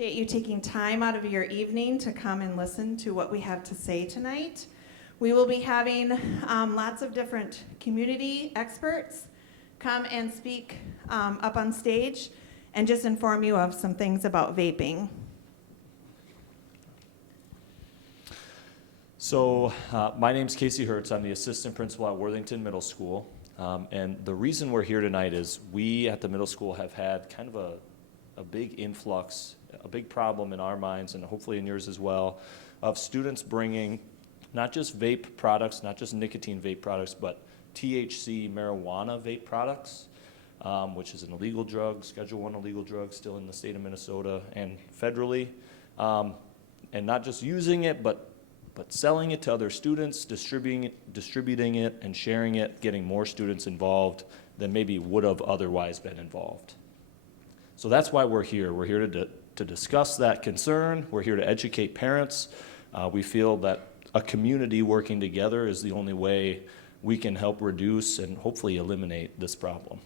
Appreciate you taking time out of your evening to come and listen to what we have to say tonight. We will be having lots of different community experts come and speak up on stage and just inform you of some things about vaping. So my name's Casey Hertz. I'm the assistant principal at Worthington Middle School. And the reason we're here tonight is we at the middle school have had kind of a big influx, a big problem in our minds, and hopefully in yours as well, of students bringing not just vape products, not just nicotine vape products, but THC marijuana vape products, which is an illegal drug, Schedule I illegal drug, still in the state of Minnesota and federally, and not just using it, but selling it to other students, distributing it, and sharing it, getting more students involved than maybe would have otherwise been involved. So that's why we're here. We're here to discuss that concern. We're here to educate parents. We feel that a community working together is the only way we can help reduce and hopefully eliminate this problem.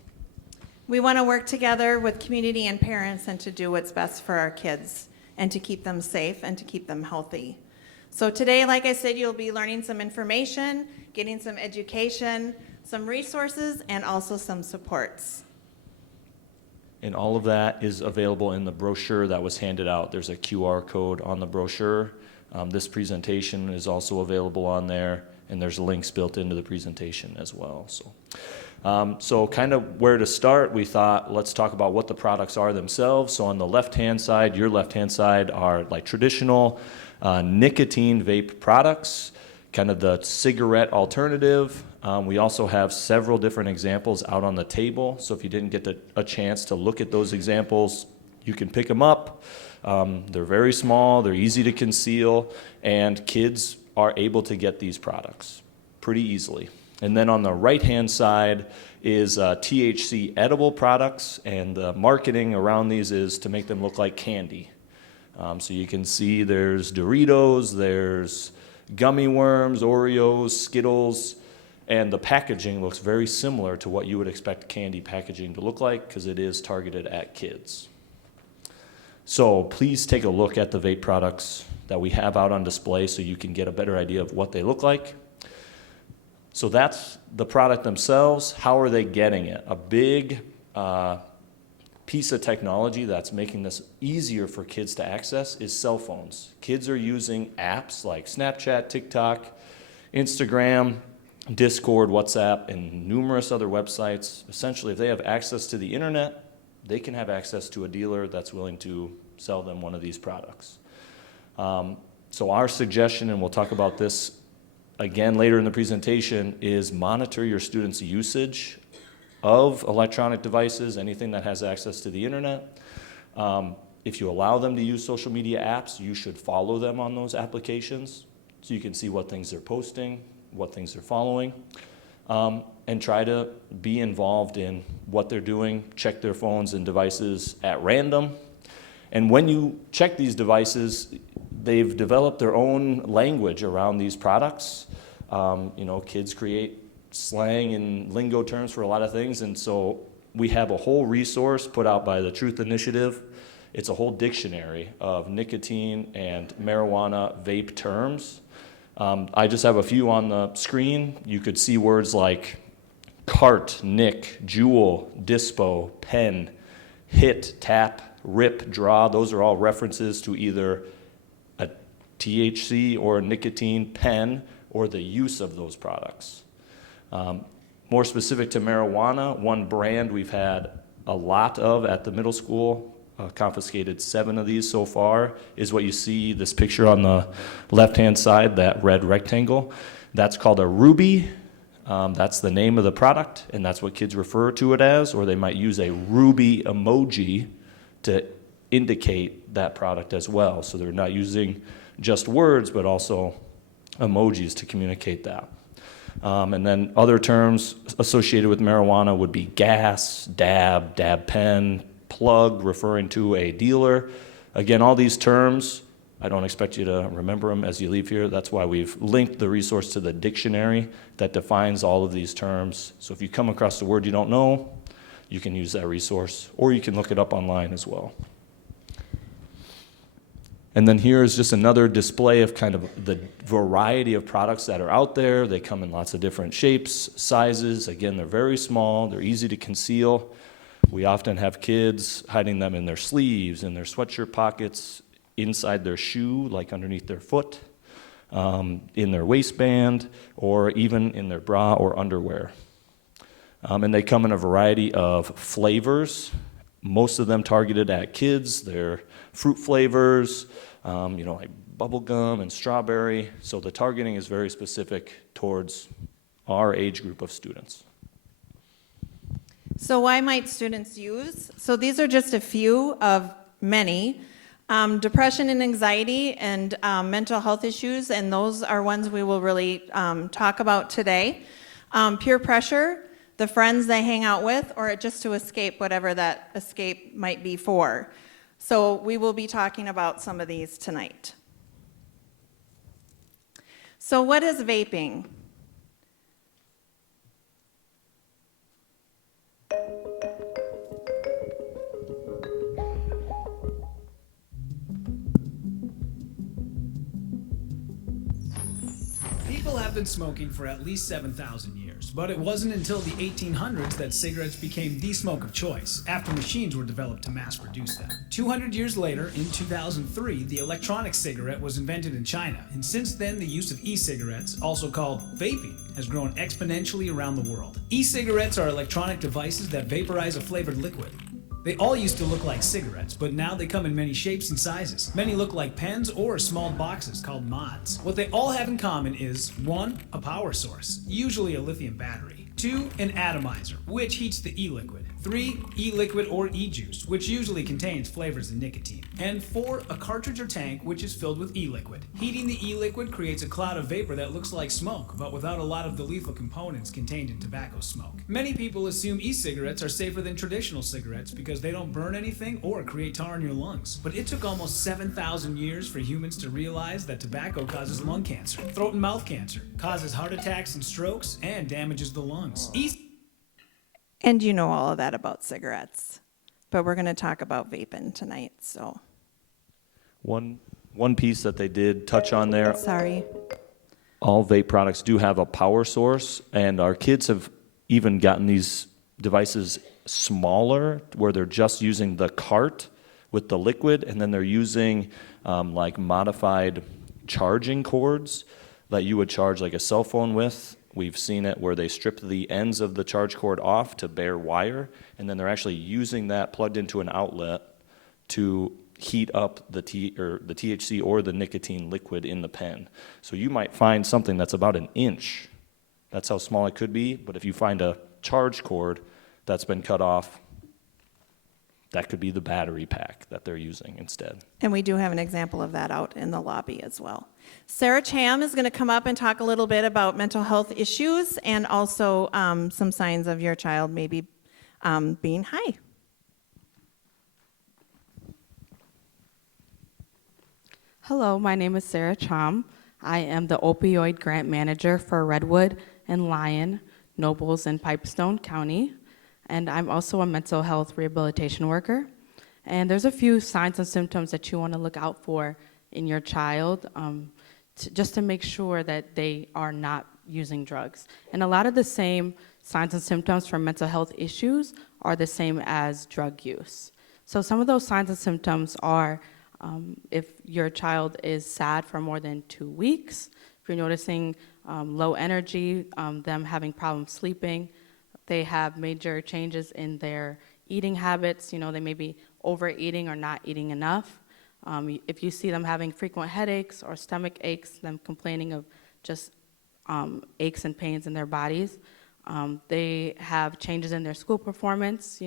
We want to work together with community and parents and to do what's best for our kids and to keep them safe and to keep them healthy. So today, like I said, you'll be learning some information, getting some education, some resources, and also some supports. And all of that is available in the brochure that was handed out. There's a QR code on the brochure. This presentation is also available on there, and there's links built into the presentation as well. So kind of where to start, we thought let's talk about what the products are themselves. So on the left-hand side, your left-hand side are like traditional nicotine vape products, kind of the cigarette alternative. We also have several different examples out on the table. So if you didn't get a chance to look at those examples, you can pick them up. They're very small, they're easy to conceal, and kids are able to get these products pretty easily. And then on the right-hand side is THC edible products, and the marketing around these is to make them look like candy. So you can see there's Doritos, there's gummy worms, Oreos, Skittles, and the packaging looks very similar to what you would expect candy packaging to look like because it is targeted at kids. So please take a look at the vape products that we have out on display so you can get a better idea of what they look like. So that's the product themselves. How are they getting it? A big piece of technology that's making this easier for kids to access is cell phones. Kids are using apps like Snapchat, TikTok, Instagram, Discord, WhatsApp, and numerous other websites. Essentially, if they have access to the internet, they can have access to a dealer that's willing to sell them one of these products. So our suggestion, and we'll talk about this again later in the presentation, is monitor your students' usage of electronic devices, anything that has access to the internet. If you allow them to use social media apps, you should follow them on those applications so you can see what things they're posting, what things they're following, and try to be involved in what they're doing. Check their phones and devices at random. And when you check these devices, they've developed their own language around these products. Kids create slang and lingo terms for a lot of things, and so we have a whole resource put out by the Truth Initiative. It's a whole dictionary of nicotine and marijuana vape terms. I just have a few on the screen. You could see words like cart, nick, jewel, dispo, pen, hit, tap, rip, draw. Those are all references to either a THC or a nicotine pen or the use of those products. More specific to marijuana, one brand we've had a lot of at the middle school, confiscated 7 of these so far, is what you see, this picture on the left-hand side, that red rectangle. That's called a Ruby. That's the name of the product, and that's what kids refer to it as, or they might use a Ruby emoji to indicate that product as well. So they're not using just words, but also emojis to communicate that. And then other terms associated with marijuana would be gas, dab, dab pen, plug, referring to a dealer. Again, all these terms, I don't expect you to remember them as you leave here. That's why we've linked the resource to the dictionary that defines all of these terms. So if you come across a word you don't know, you can use that resource, or you can look it up online as well. And then here is just another display of kind of the variety of products that are out there. They come in lots of different shapes, sizes. Again, they're very small, they're easy to conceal. We often have kids hiding them in their sleeves, in their sweatshirt pockets, inside their shoe, like underneath their foot, in their waistband, or even in their bra or underwear. And they come in a variety of flavors, most of them targeted at kids. They're fruit flavors, like bubble gum and strawberry. So the targeting is very specific towards our age group of students. So why might students use? So these are just a few of many. Depression and anxiety and mental health issues, and those are ones we will really talk about today. Peer pressure, the friends they hang out with, or just to escape whatever that escape might be for. So we will be talking about some of these tonight. So what is vaping? People have been smoking for at least 7,000 years, but it wasn't until the 1800s that cigarettes became the smoke of choice, after machines were developed to mass produce them. 200 years later, in 2003, the electronic cigarette was invented in China, and since then the use of e-cigarettes, also called vaping, has grown exponentially around the world. E-cigarettes are electronic devices that vaporize a flavored liquid. They all used to look like cigarettes, but now they come in many shapes and sizes. Many look like pens or small boxes called mods. What they all have in common is 1. A power source, usually a lithium battery. 2. An atomizer, which heats the e-liquid. 3. E-liquid or e-juice, which usually contains flavors and nicotine. And 4. A cartridge or tank, which is filled with e-liquid. Heating the e-liquid creates a cloud of vapor that looks like smoke, but without a lot of the lethal components contained in tobacco smoke. Many people assume e-cigarettes are safer than traditional cigarettes because they don't burn anything or create tar in your lungs. But it took almost 7,000 years for humans to realize that tobacco causes lung cancer, throat and mouth cancer, causes heart attacks and strokes, and damages the lungs. And you know all of that about cigarettes, but we're going to talk about vaping tonight, so. One piece that they did touch on there, Sorry. all vape products do have a power source, and our kids have even gotten these devices smaller where they're just using the cart with the liquid, and then they're using like modified charging cords that you would charge like a cell phone with. We've seen it where they strip the ends of the charge cord off to bare wire, and then they're actually using that plugged into an outlet to heat up the THC or the nicotine liquid in the pen. So you might find something that's about an inch. That's how small it could be, but if you find a charge cord that's been cut off, that could be the battery pack that they're using instead. And we do have an example of that out in the lobby as well. Sarah Cham is going to come up and talk a little bit about mental health issues and also some signs of your child maybe being high. Hello, my name is Sarah Cham. I am the opioid grant manager for Redwood and Lyon, Nobles, and Pipestone County. And I'm also a mental health rehabilitation worker. And there's a few signs and symptoms that you want to look out for in your child just to make sure that they are not using drugs. And a lot of the same signs and symptoms for mental health issues are the same as drug use. So some of those signs and symptoms are if your child is sad for more than 2 weeks, if you're noticing low energy, them having problems sleeping, they have major changes in their eating habits, they may be overeating or not eating enough. If you see them having frequent headaches or stomach aches, them complaining of just aches and pains in their bodies, they have changes in their school performance,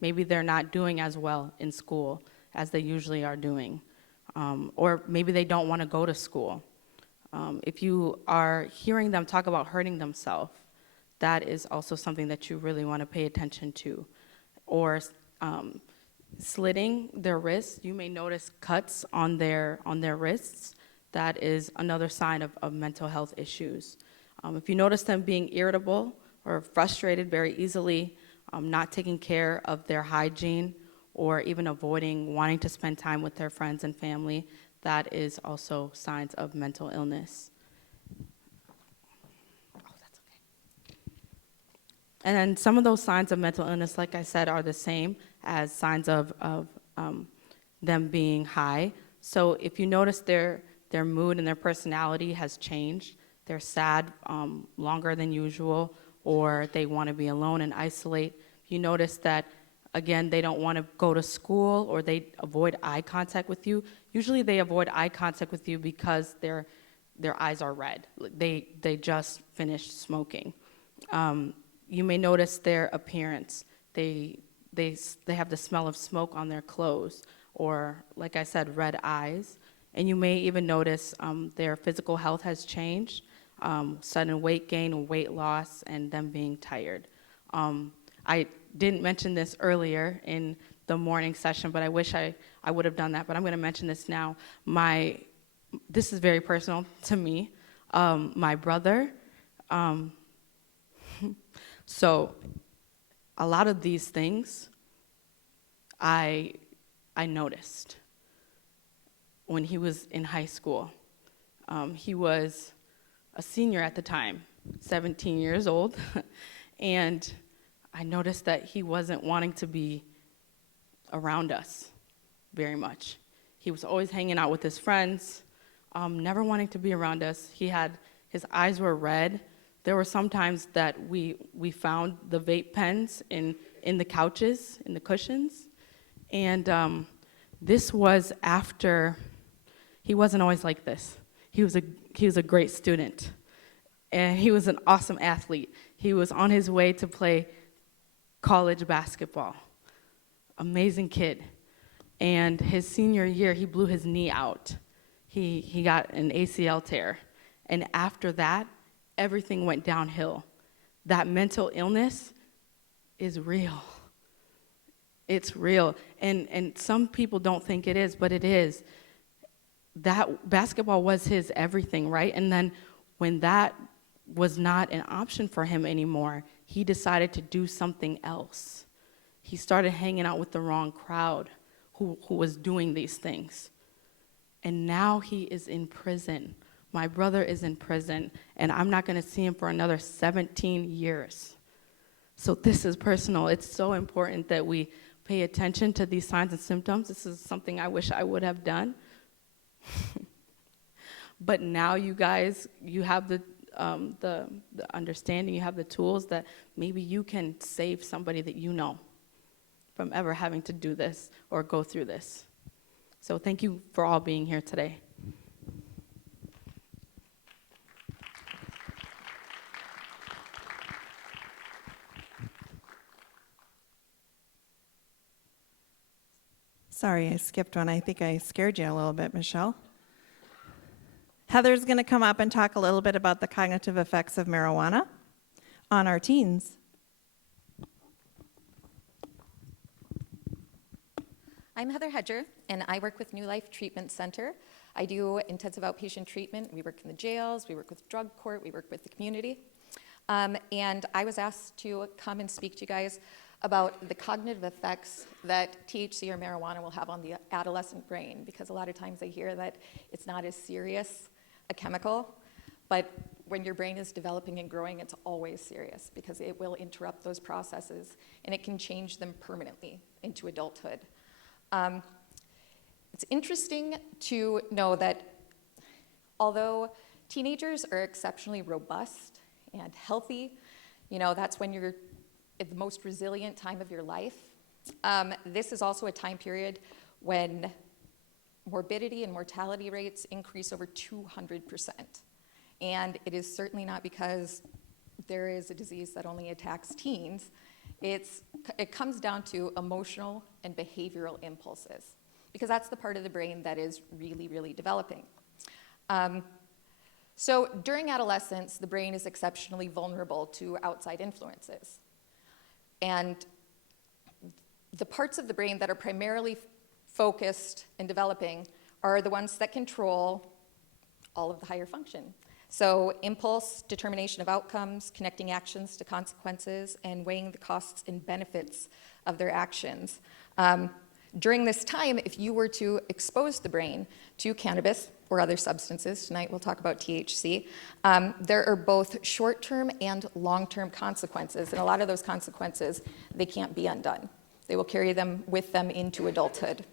maybe they're not doing as well in school as they usually are doing, or maybe they don't want to go to school. If you are hearing them talk about hurting themselves, that is also something that you really want to pay attention to. Or slitting their wrists, you may notice cuts on their wrists. That is another sign of mental health issues. If you notice them being irritable or frustrated very easily, not taking care of their hygiene, or even avoiding wanting to spend time with their friends and family, that is also signs of mental illness. Oh, that's okay. And then some of those signs of mental illness, like I said, are the same as signs of them being high. So if you notice their mood and their personality has changed, they're sad longer than usual, or they want to be alone and isolate. You notice that, again, they don't want to go to school, or they avoid eye contact with you. Usually they avoid eye contact with you because their eyes are red. They just finished smoking. You may notice their appearance. They have the smell of smoke on their clothes, or, like I said, red eyes. And you may even notice their physical health has changed, sudden weight gain or weight loss, and them being tired. I didn't mention this earlier in the morning session, but I wish I would have done that, but I'm going to mention this now. This is very personal to me. My brother, so a lot of these things I noticed when he was in high school. He was a senior at the time, 17 years old, and I noticed that he wasn't wanting to be around us very much. He was always hanging out with his friends, never wanting to be around us. His eyes were red. There were some times that we found the vape pens in the couches, in the cushions, and this was after. He wasn't always like this. He was a great student, and he was an awesome athlete. He was on his way to play college basketball. Amazing kid. And his senior year, he blew his knee out. He got an ACL tear. And after that, everything went downhill. That mental illness is real. It's real. And some people don't think it is, but it is. That basketball was his everything, right? And then when that was not an option for him anymore, he decided to do something else. He started hanging out with the wrong crowd who was doing these things. And now he is in prison. My brother is in prison, and I'm not going to see him for another 17 years. So this is personal. It's so important that we pay attention to these signs and symptoms. This is something I wish I would have done. But now you guys, you have the understanding, you have the tools that maybe you can save somebody that you know from ever having to do this or go through this. So thank you for all being here today. Sorry, I skipped one. I think I scared you a little bit, Michelle. Heather's going to come up and talk a little bit about the cognitive effects of marijuana on our teens. I'm Heather Hedger, and I work with New Life Treatment Center. I do intensive outpatient treatment. We work in the jails, we work with drug court, we work with the community. And I was asked to come and speak to you guys about the cognitive effects that THC or marijuana will have on the adolescent brain, because a lot of times I hear that it's not as serious a chemical, but when your brain is developing and growing, it's always serious because it will interrupt those processes and it can change them permanently into adulthood. It's interesting to know that although teenagers are exceptionally robust and healthy, you know, that's when you're at the most resilient time of your life. This is also a time period when morbidity and mortality rates increase over 200%. And it is certainly not because there is a disease that only attacks teens. It comes down to emotional and behavioral impulses, because that's the part of the brain that is really, really developing. So during adolescence, the brain is exceptionally vulnerable to outside influences. And the parts of the brain that are primarily focused and developing are the ones that control all of the higher function. So impulse, determination of outcomes, connecting actions to consequences, and weighing the costs and benefits of their actions. During this time, if you were to expose the brain to cannabis or other substances, tonight we'll talk about THC, there are both short-term and long-term consequences, and a lot of those consequences, they can't be undone. They will carry them with them into adulthood.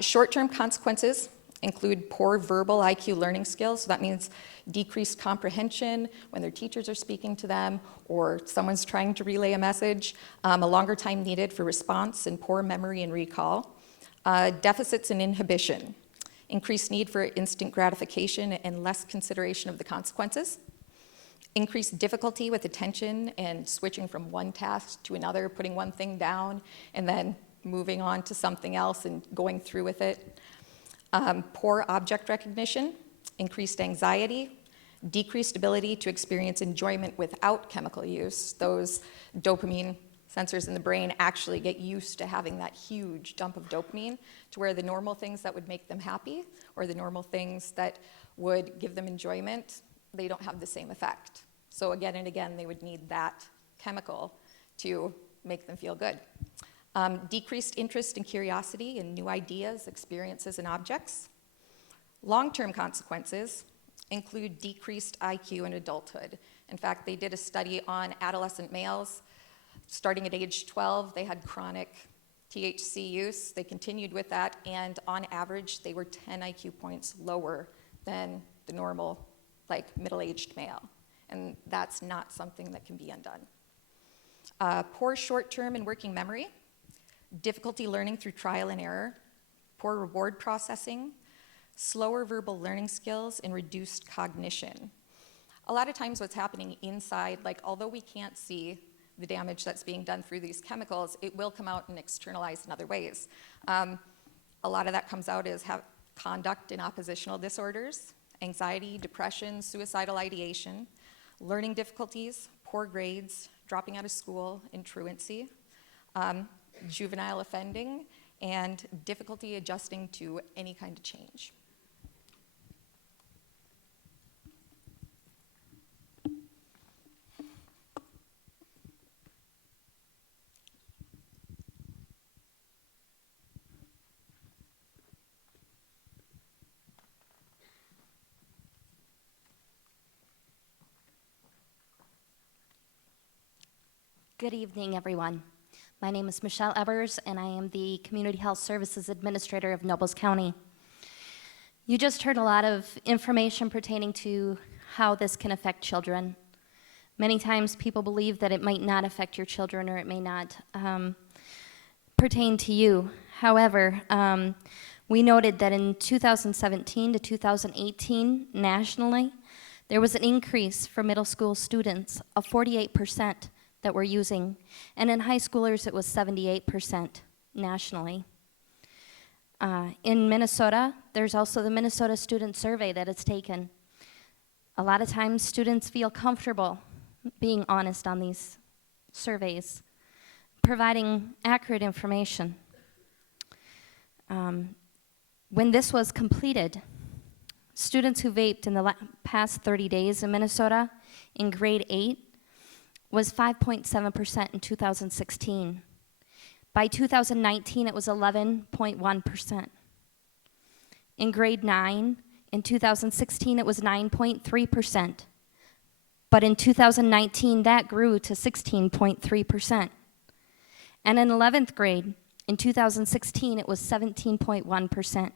Short-term consequences include poor verbal IQ learning skills, so that means decreased comprehension when their teachers are speaking to them or someone's trying to relay a message, a longer time needed for response and poor memory and recall, deficits in inhibition, increased need for instant gratification and less consideration of the consequences, increased difficulty with attention and switching from one task to another, putting one thing down and then moving on to something else and going through with it, poor object recognition, increased anxiety, decreased ability to experience enjoyment without chemical use. Those dopamine sensors in the brain actually get used to having that huge dump of dopamine to where the normal things that would make them happy or the normal things that would give them enjoyment, they don't have the same effect. So again and again, they would need that chemical to make them feel good. Decreased interest and curiosity in new ideas, experiences, and objects. Long-term consequences include decreased IQ in adulthood. In fact, they did a study on adolescent males. Starting at age 12, they had chronic THC use. They continued with that, and on average, they were 10 IQ points lower than the normal, like, middle-aged male. And that's not something that can be undone. Poor short-term and working memory, difficulty learning through trial and error, poor reward processing, slower verbal learning skills, and reduced cognition. A lot of times what's happening inside, like, although we can't see the damage that's being done through these chemicals, it will come out and externalize in other ways. A lot of that comes out as conduct and oppositional disorders, anxiety, depression, suicidal ideation, learning difficulties, poor grades, dropping out of school, and truancy, juvenile offending, and difficulty adjusting to any kind of change. Good evening, everyone. My name is Michelle Evers, and I am the Community Health Services Administrator of Nobles County. You just heard a lot of information pertaining to how this can affect children. Many times people believe that it might not affect your children or it may not pertain to you. However, we noted that in 2017 to 2018 nationally, there was an increase for middle school students of 48% that were using, and in high schoolers it was 78% nationally. In Minnesota, there's also the Minnesota Student Survey that is taken. A lot of times students feel comfortable being honest on these surveys, providing accurate information. When this was completed, students who vaped in the past 30 days in Minnesota in grade 8 was 5.7% in 2016. By 2019, it was 11.1%. In grade 9, in 2016, it was 9.3%. But in 2019, that grew to 16.3%. And in 11th grade, in 2016, it was 17.1%.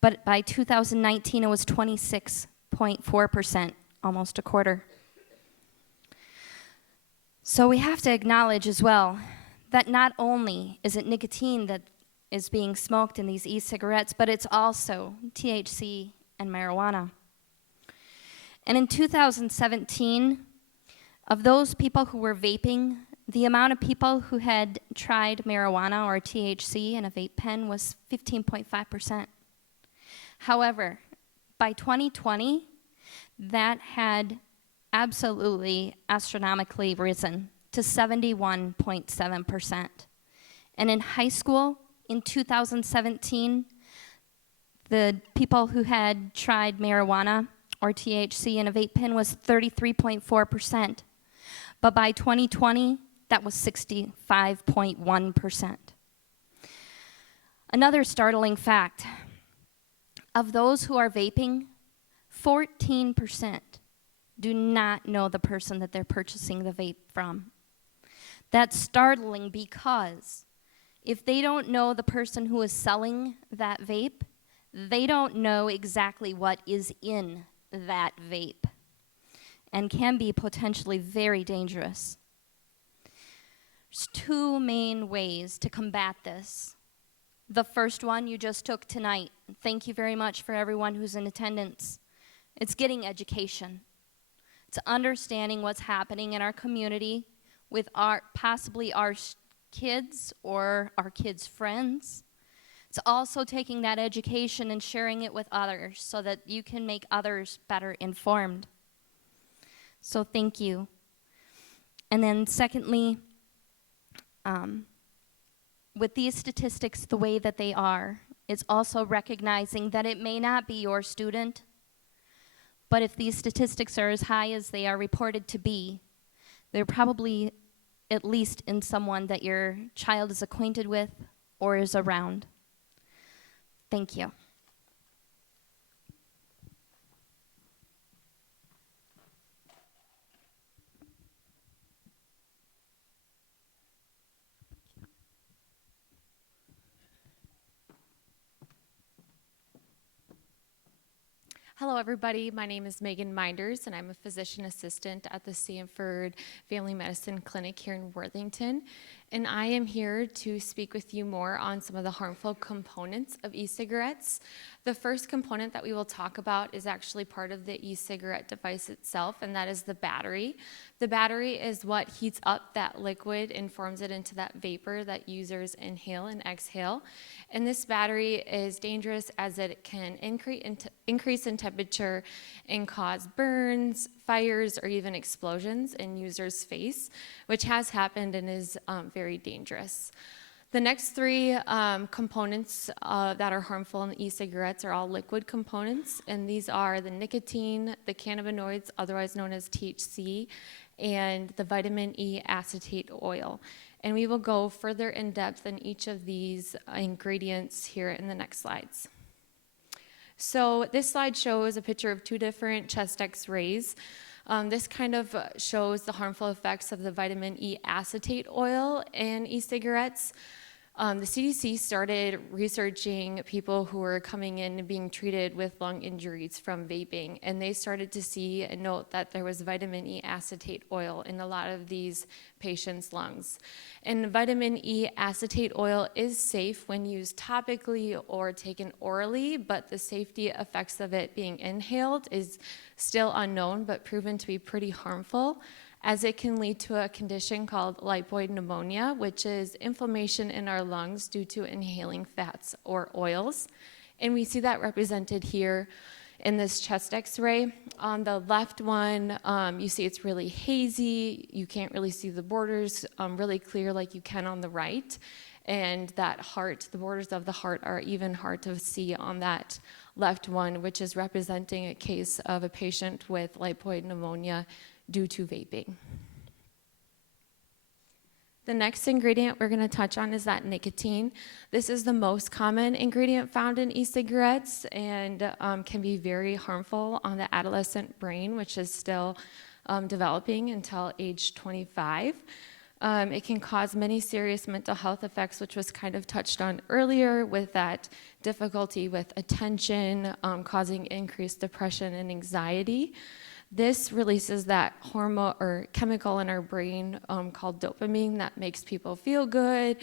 But by 2019, it was 26.4%, almost a quarter. So we have to acknowledge as well that not only is it nicotine that is being smoked in these e-cigarettes, but it's also THC and marijuana. And in 2017, of those people who were vaping, the amount of people who had tried marijuana or THC in a vape pen was 15.5%. However, by 2020, that had absolutely astronomically risen to 71.7%. And in high school, in 2017, the people who had tried marijuana or THC in a vape pen was 33.4%. But by 2020, that was 65.1%. Another startling fact, of those who are vaping, 14% do not know the person that they're purchasing the vape from. That's startling because if they don't know the person who is selling that vape, they don't know exactly what is in that vape and can be potentially very dangerous. There's two main ways to combat this. The first one you just took tonight. Thank you very much for everyone who's in attendance. It's getting education. It's understanding what's happening in our community with possibly our kids or our kids' friends. It's also taking that education and sharing it with others so that you can make others better informed. So thank you. And then secondly, with these statistics the way that they are, it's also recognizing that it may not be your student, but if these statistics are as high as they are reported to be, they're probably at least in someone that your child is acquainted with or is around. Thank you. Hello, everybody. My name is Megan Minders, and I'm a physician assistant at the Sanford Family Medicine Clinic here in Worthington. And I am here to speak with you more on some of the harmful components of e-cigarettes. The first component that we will talk about is actually part of the e-cigarette device itself, and that is the battery. The battery is what heats up that liquid and forms it into that vapor that users inhale and exhale. And this battery is dangerous as it can increase in temperature and cause burns, fires, or even explosions in users' face, which has happened and is very dangerous. The next three components that are harmful in e-cigarettes are all liquid components, and these are the nicotine, the cannabinoids, otherwise known as THC, and the vitamin E acetate oil. And we will go further in depth in each of these ingredients here in the next slides. So this slide shows a picture of two different chest x-rays. This kind of shows the harmful effects of the vitamin E acetate oil in e-cigarettes. The CDC started researching people who were coming in and being treated with lung injuries from vaping, and they started to see and note that there was vitamin E acetate oil in a lot of these patients' lungs. And vitamin E acetate oil is safe when used topically or taken orally, but the safety effects of it being inhaled is still unknown, but proven to be pretty harmful, as it can lead to a condition called lipoid pneumonia, which is inflammation in our lungs due to inhaling fats or oils. And we see that represented here in this chest x-ray. On the left one, you see it's really hazy. You can't really see the borders really clear like you can on the right. And that heart, the borders of the heart are even hard to see on that left one, which is representing a case of a patient with lipoid pneumonia due to vaping. The next ingredient we're going to touch on is that nicotine. This is the most common ingredient found in e-cigarettes and can be very harmful on the adolescent brain, which is still developing until age 25. It can cause many serious mental health effects, which was kind of touched on earlier with that difficulty with attention, causing increased depression and anxiety. This releases that hormone or chemical in our brain called dopamine that makes people feel good,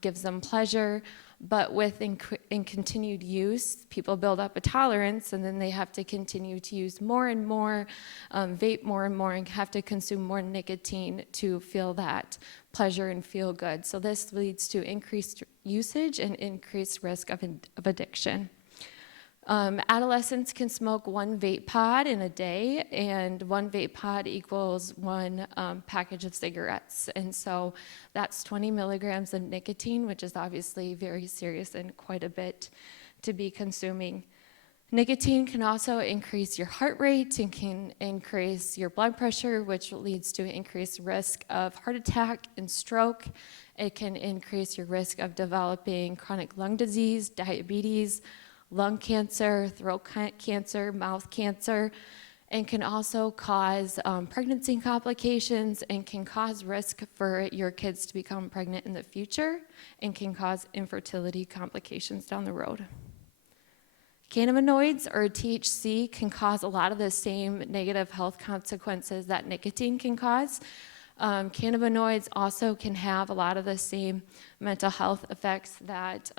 gives them pleasure. But with in continued use, people build up a tolerance, and then they have to continue to use more and more, vape more and more, and have to consume more nicotine to feel that pleasure and feel good. So this leads to increased usage and increased risk of addiction. Adolescents can smoke one vape pod in a day, and one vape pod equals one package of cigarettes. And so that's 20 milligrams of nicotine, which is obviously very serious and quite a bit to be consuming. Nicotine can also increase your heart rate and can increase your blood pressure, which leads to increased risk of heart attack and stroke. It can increase your risk of developing chronic lung disease, diabetes, lung cancer, throat cancer, mouth cancer, and can also cause pregnancy complications and can cause risk for your kids to become pregnant in the future and can cause infertility complications down the road. Cannabinoids, or THC, can cause a lot of the same negative health consequences that nicotine can cause. Cannabinoids also can have a lot of the same mental health effects that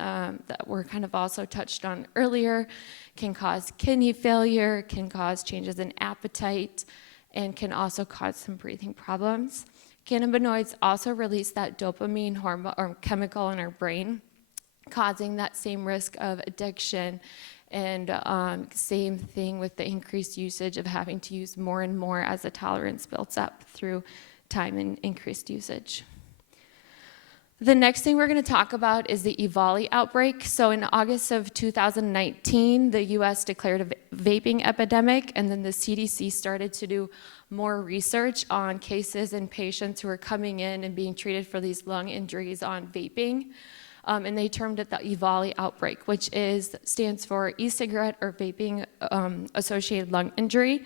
were kind of also touched on earlier, can cause kidney failure, can cause changes in appetite, and can also cause some breathing problems. Cannabinoids also release that dopamine hormone or chemical in our brain, causing that same risk of addiction. And same thing with the increased usage of having to use more and more as the tolerance builds up through time and increased usage. The next thing we're going to talk about is the EVALI outbreak. So in August of 2019, the US declared a vaping epidemic, and then the CDC started to do more research on cases and patients who are coming in and being treated for these lung injuries on vaping. And they termed it the EVALI outbreak, which stands for e-cigarette or vaping associated lung injury.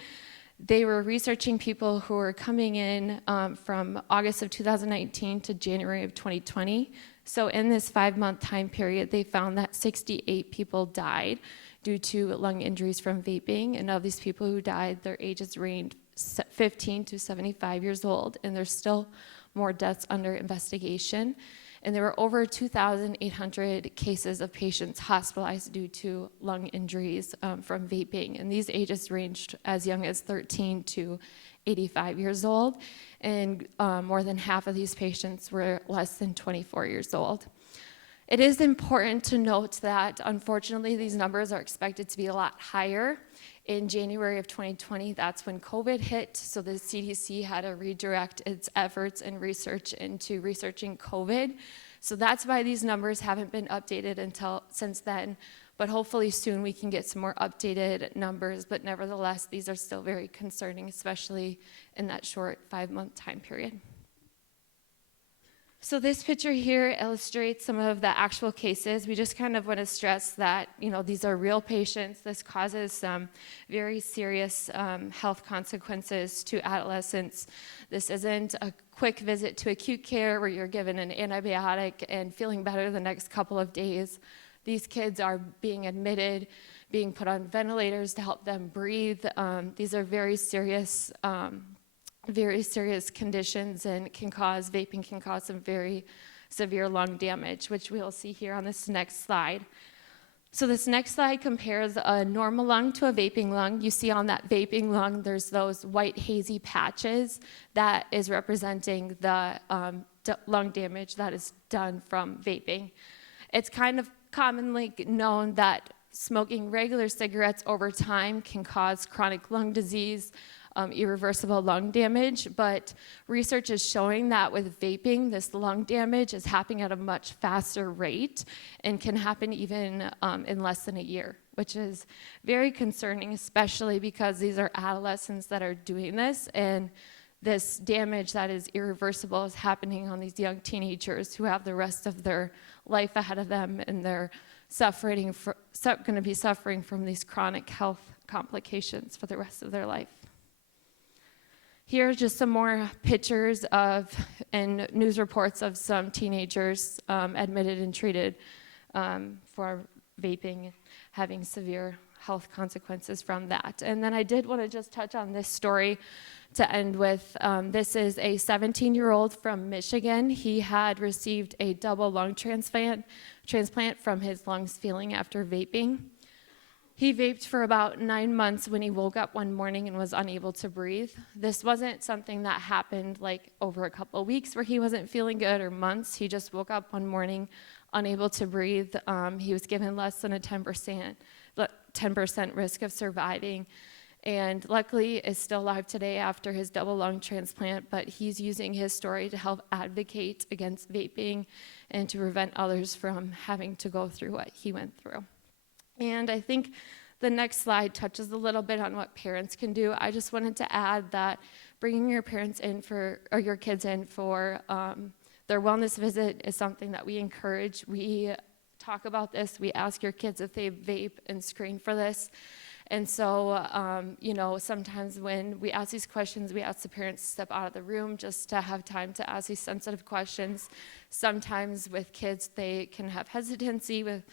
They were researching people who were coming in from August of 2019 to January of 2020. So in this 5-month time period, they found that 68 people died due to lung injuries from vaping. And of these people who died, their ages ranged 15 to 75 years old, and there's still more deaths under investigation. And there were over 2,800 cases of patients hospitalized due to lung injuries from vaping. And these ages ranged as young as 13 to 85 years old. And more than half of these patients were less than 24 years old. It is important to note that, unfortunately, these numbers are expected to be a lot higher. In January of 2020, that's when COVID hit, so the CDC had to redirect its efforts and research into researching COVID. So that's why these numbers haven't been updated since then, but hopefully soon we can get some more updated numbers, but nevertheless, these are still very concerning, especially in that short 5-month time period. So this picture here illustrates some of the actual cases. We just kind of want to stress that, these are real patients. This causes some very serious health consequences to adolescents. This isn't a quick visit to acute care where you're given an antibiotic and feeling better the next couple of days. These kids are being admitted, being put on ventilators to help them breathe. These are very serious conditions, and vaping can cause some very severe lung damage, which we'll see here on this next slide. So this next slide compares a normal lung to a vaping lung. You see on that vaping lung, there's those white hazy patches that is representing the lung damage that is done from vaping. It's kind of commonly known that smoking regular cigarettes over time can cause chronic lung disease, irreversible lung damage, but research is showing that with vaping, this lung damage is happening at a much faster rate and can happen even in less than a year, which is very concerning, especially because these are adolescents that are doing this, and this damage that is irreversible is happening on these young teenagers who have the rest of their life ahead of them, and they're going to be suffering from these chronic health complications for the rest of their life. Here are just some more pictures and news reports of some teenagers admitted and treated for vaping, having severe health consequences from that. And then I did want to just touch on this story to end with. This is a 17-year-old from Michigan. He had received a double lung transplant from his lungs failing after vaping. He vaped for about 9 months when he woke up one morning and was unable to breathe. This wasn't something that happened like over a couple of weeks where he wasn't feeling good, or months. He just woke up one morning unable to breathe. He was given less than a 10% risk of surviving, and luckily is still alive today after his double lung transplant, but he's using his story to help advocate against vaping and to prevent others from having to go through what he went through. And I think the next slide touches a little bit on what parents can do. I just wanted to add that bringing your parents in or your kids in for their wellness visit is something that we encourage. We talk about this. We ask your kids if they vape and screen for this. And so, sometimes when we ask these questions, we ask the parents to step out of the room just to have time to ask these sensitive questions. Sometimes with kids, they can have hesitancy with,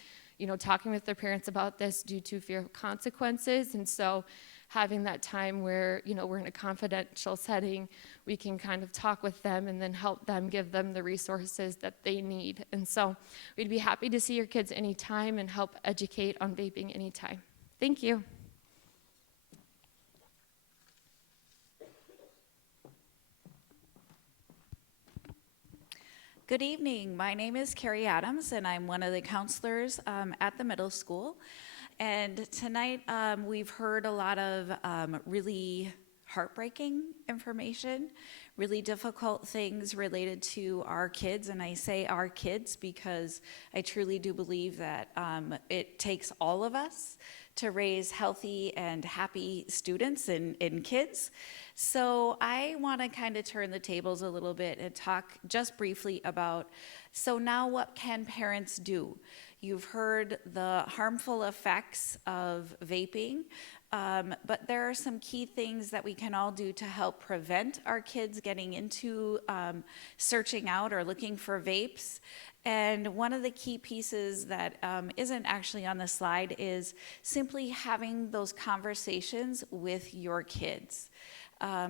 talking with their parents about this due to fear of consequences. And so having that time where, we're in a confidential setting, we can kind of talk with them and then help them, give them the resources that they need. And so we'd be happy to see your kids anytime and help educate on vaping anytime. Thank you. Good evening. My name is Carrie Adams, and I'm one of the counselors at the middle school. And tonight we've heard a lot of really heartbreaking information, really difficult things related to our kids. And I say our kids because I truly do believe that it takes all of us to raise healthy and happy students and kids. So I want to kind of turn the tables a little bit and talk just briefly about, so now what can parents do? You've heard the harmful effects of vaping, but there are some key things that we can all do to help prevent our kids getting into searching out or looking for vapes. And one of the key pieces that isn't actually on the slide is simply having those conversations with your kids.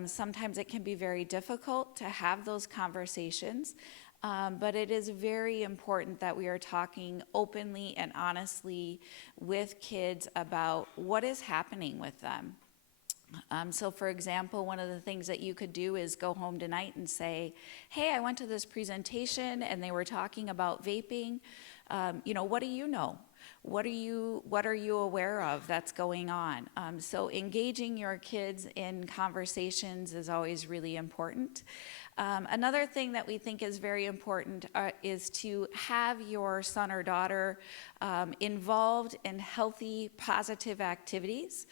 Sometimes it can be very difficult to have those conversations, but it is very important that we are talking openly and honestly with kids about what is happening with them. So for example, one of the things that you could do is go home tonight and say, hey, I went to this presentation and they were talking about vaping. What do you know? What are you aware of that's going on? So engaging your kids in conversations is always really important. Another thing that we think is very important is to have your son or daughter involved in healthy, positive activities.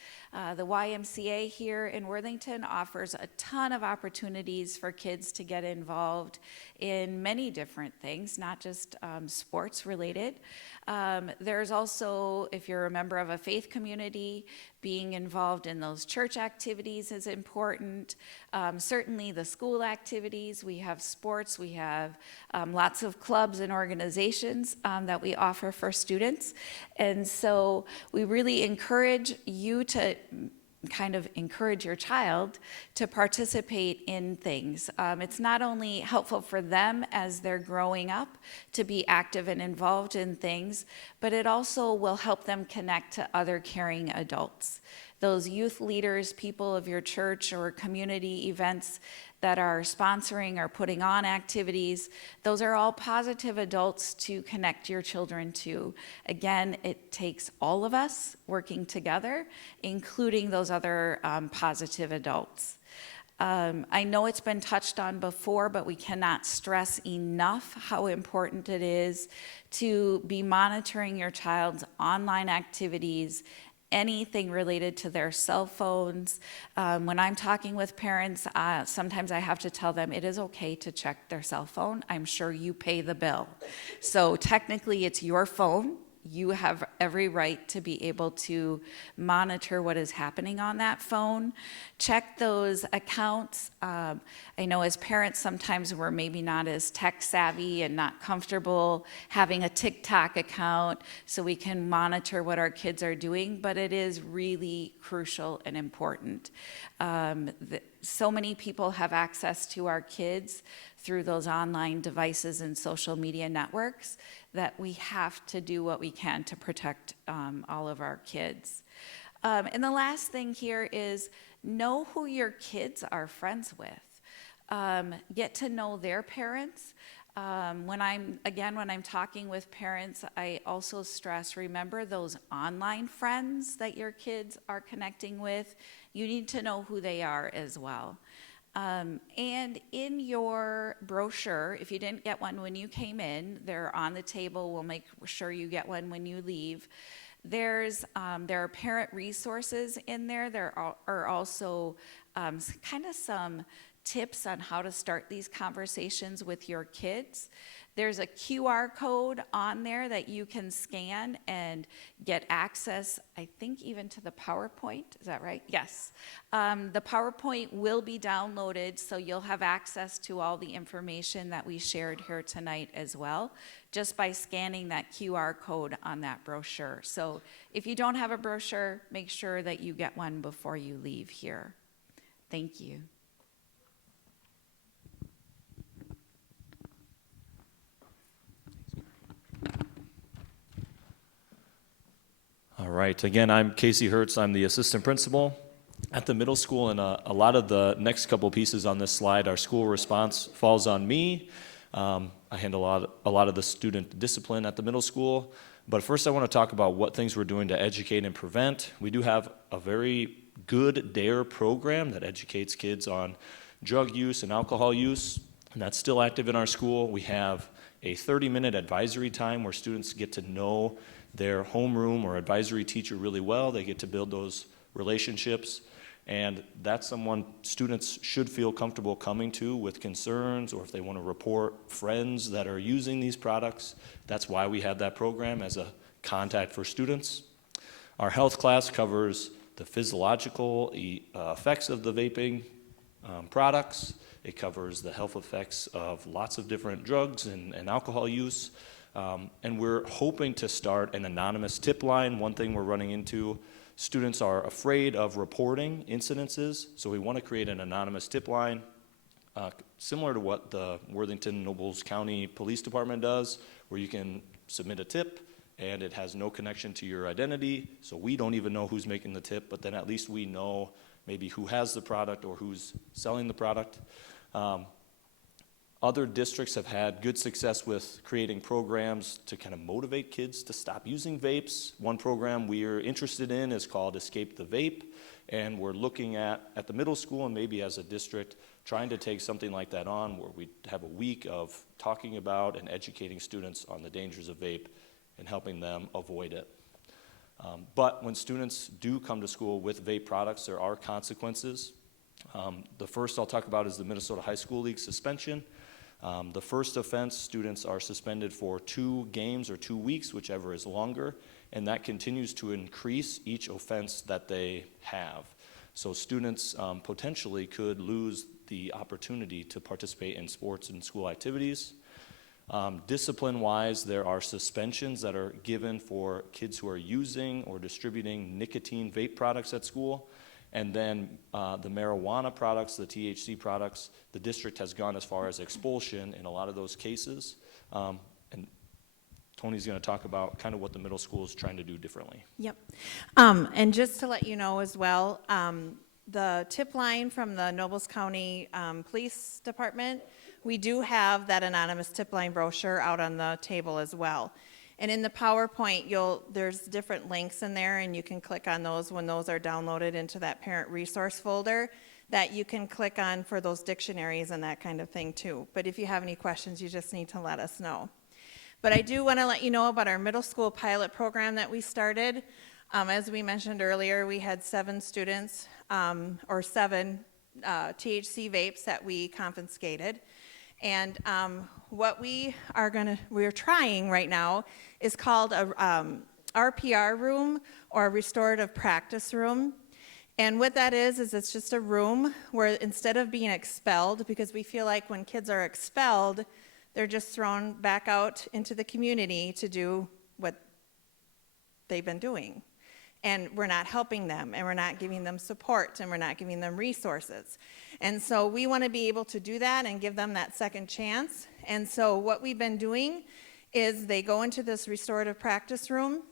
The YMCA here in Worthington offers a ton of opportunities for kids to get involved in many different things, not just sports related. There's also, if you're a member of a faith community, being involved in those church activities is important. Certainly the school activities, we have sports, we have lots of clubs and organizations that we offer for students. And so we really encourage you to kind of encourage your child to participate in things. It's not only helpful for them as they're growing up to be active and involved in things, but it also will help them connect to other caring adults. Those youth leaders, people of your church or community events that are sponsoring or putting on activities, those are all positive adults to connect your children to. Again, it takes all of us working together, including those other positive adults. I know it's been touched on before, but we cannot stress enough how important it is to be monitoring your child's online activities, anything related to their cell phones. When I'm talking with parents, sometimes I have to tell them it is okay to check their cell phone. I'm sure you pay the bill. So technically it's your phone. You have every right to be able to monitor what is happening on that phone. Check those accounts. I know as parents, sometimes we're maybe not as tech savvy and not comfortable having a TikTok account so we can monitor what our kids are doing, but it is really crucial and important. So many people have access to our kids through those online devices and social media networks that we have to do what we can to protect all of our kids. And the last thing here is know who your kids are friends with. Get to know their parents. When I'm talking with parents, I also stress, remember those online friends that your kids are connecting with. You need to know who they are as well. And in your brochure, if you didn't get one when you came in, they're on the table. We'll make sure you get one when you leave. There are parent resources in there. There are also kind of some tips on how to start these conversations with your kids. There's a QR code on there that you can scan and get access, I think, even to the PowerPoint. Is that right? Yes. The PowerPoint will be downloaded, so you'll have access to all the information that we shared here tonight as well, just by scanning that QR code on that brochure. So if you don't have a brochure, make sure that you get one before you leave here. Thank you. All right, again, I'm Casey Hertz. I'm the assistant principal at the middle school, and a lot of the next couple pieces on this slide, our school response falls on me. I handle a lot of the student discipline at the middle school, but first I want to talk about what things we're doing to educate and prevent. We do have a very good DARE program that educates kids on drug use and alcohol use, and that's still active in our school. We have a 30-minute advisory time where students get to know their homeroom or advisory teacher really well. They get to build those relationships, and that's someone students should feel comfortable coming to with concerns, or if they want to report friends that are using these products. That's why we have that program as a contact for students. Our health class covers the physiological effects of the vaping products. It covers the health effects of lots of different drugs and alcohol use. And we're hoping to start an anonymous tip line. One thing we're running into, students are afraid of reporting incidences, so we want to create an anonymous tip line, similar to what the Worthington Nobles County Police Department does, where you can submit a tip and it has no connection to your identity, so we don't even know who's making the tip, but then at least we know maybe who has the product or who's selling the product. Other districts have had good success with creating programs to kind of motivate kids to stop using vapes. One program we're interested in is called Escape the Vape, and we're looking at the middle school and maybe as a district trying to take something like that on, where we have a week of talking about and educating students on the dangers of vape and helping them avoid it. But when students do come to school with vape products, there are consequences. The first I'll talk about is the Minnesota High School League suspension. The first offense, students are suspended for 2 games or 2 weeks, whichever is longer, and that continues to increase each offense that they have. So students potentially could lose the opportunity to participate in sports and school activities. Discipline-wise, there are suspensions that are given for kids who are using or distributing nicotine vape products at school. And then the marijuana products, the THC products, the district has gone as far as expulsion in a lot of those cases. And Tony's going to talk about kind of what the middle school is trying to do differently. Yep. And just to let you know as well, the tip line from the Nobles County Police Department, we do have that anonymous tip line brochure out on the table as well. And in the PowerPoint, there's different links in there, and you can click on those when those are downloaded into that parent resource folder that you can click on for those dictionaries and that kind of thing too. But if you have any questions, you just need to let us know. But I do want to let you know about our middle school pilot program that we started. As we mentioned earlier, we had 7 students, or 7 THC vapes that we confiscated. And what we're trying right now is called a RPR room, or a restorative practice room. And what that is it's just a room where instead of being expelled, because we feel like when kids are expelled, they're just thrown back out into the community to do what they've been doing. And we're not helping them, and we're not giving them support, and we're not giving them resources. And so we want to be able to do that and give them that second chance. And so what we've been doing is they go into this restorative practice room,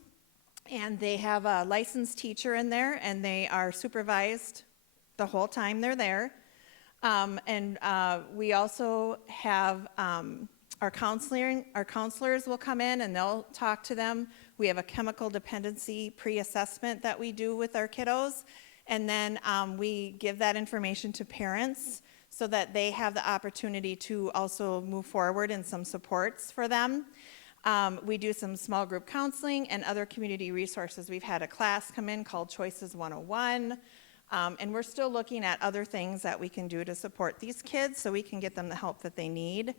and they have a licensed teacher in there, and they are supervised the whole time they're there. We also have our counselors will come in, and they'll talk to them. We have a chemical dependency pre-assessment that we do with our kiddos, and then we give that information to parents so that they have the opportunity to also move forward in some supports for them. We do some small group counseling and other community resources. We've had a class come in called Choices 101, and we're still looking at other things that we can do to support these kids so we can get them the help that they need,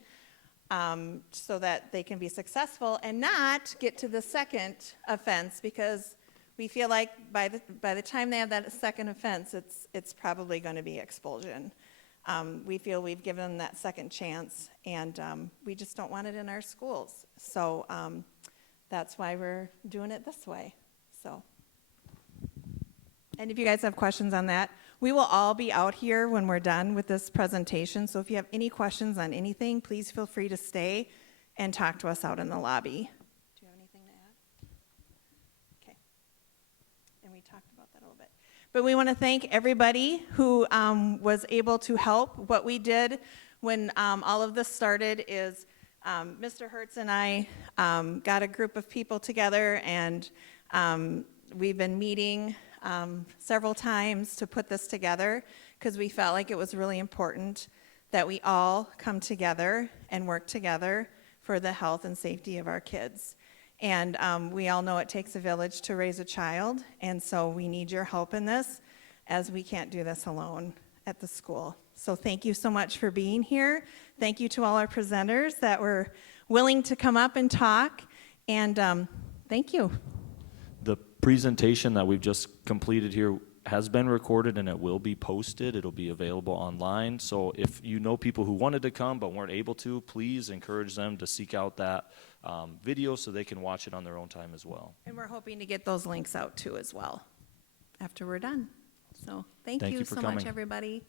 so that they can be successful and not get to the second offense, because we feel like by the time they have that second offense, it's probably going to be expulsion. We feel we've given them that second chance, and we just don't want it in our schools. So that's why we're doing it this way. So, and if you guys have questions on that, we will all be out here when we're done with this presentation. So if you have any questions on anything, please feel free to stay and talk to us out in the lobby. Do you have anything to add? Okay. And we talked about that a little bit. But we want to thank everybody who was able to help. What we did when all of this started is Mr. Hertz and I got a group of people together, and we've been meeting several times to put this together, because we felt like it was really important that we all come together and work together for the health and safety of our kids. And we all know it takes a village to raise a child, and so we need your help in this, as we can't do this alone at the school. So thank you so much for being here. Thank you to all our presenters that were willing to come up and talk, and thank you. The presentation that we've just completed here has been recorded, and it will be posted. It'll be available online. So if you know people who wanted to come but weren't able to, please encourage them to seek out that video so they can watch it on their own time as well. And we're hoping to get those links out too as well after we're done. So thank Thank you you for so much, coming. everybody.